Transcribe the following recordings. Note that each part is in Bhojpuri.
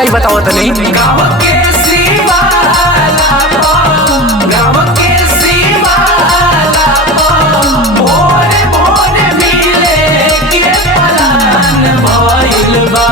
चाहिए बताओ तनी। गाँव के शिवाला गाँव के शिवाला भोरे भोरे मिले के पलान भइल बा।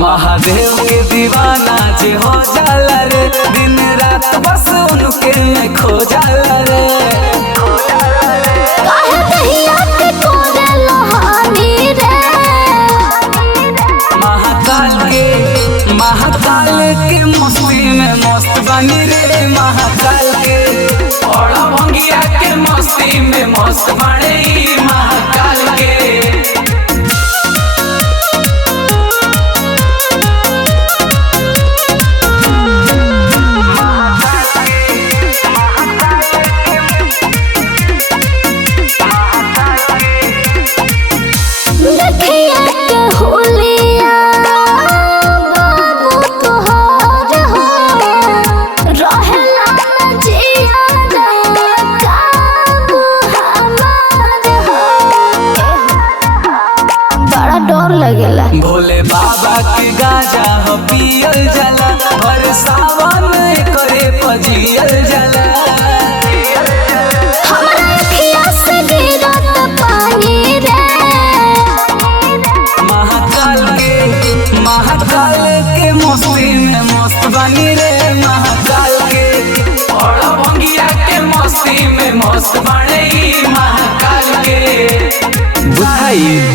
महादेव के दीवाना जे हो जाला रे, दिन रात बस उनके में खो जाला रे। काहे कहिया के तोरे लोहानी रे। महाकाल के मस्ती में मस्त बनी रे। महाकाल के और भंगिया के मस्ती में मस्त बने महाकाल के। डर लगेला भोले बाबा के गाजा हो पियल जाला, हर सावन करे पजियल जाला। हमरा अखिया से गिरत पानी रे। महाकाल के मस्ती में मस्त बनी रे। महाकाल के और भंगिया के मस्ती में मस्त बने महाकाल के। बुझाई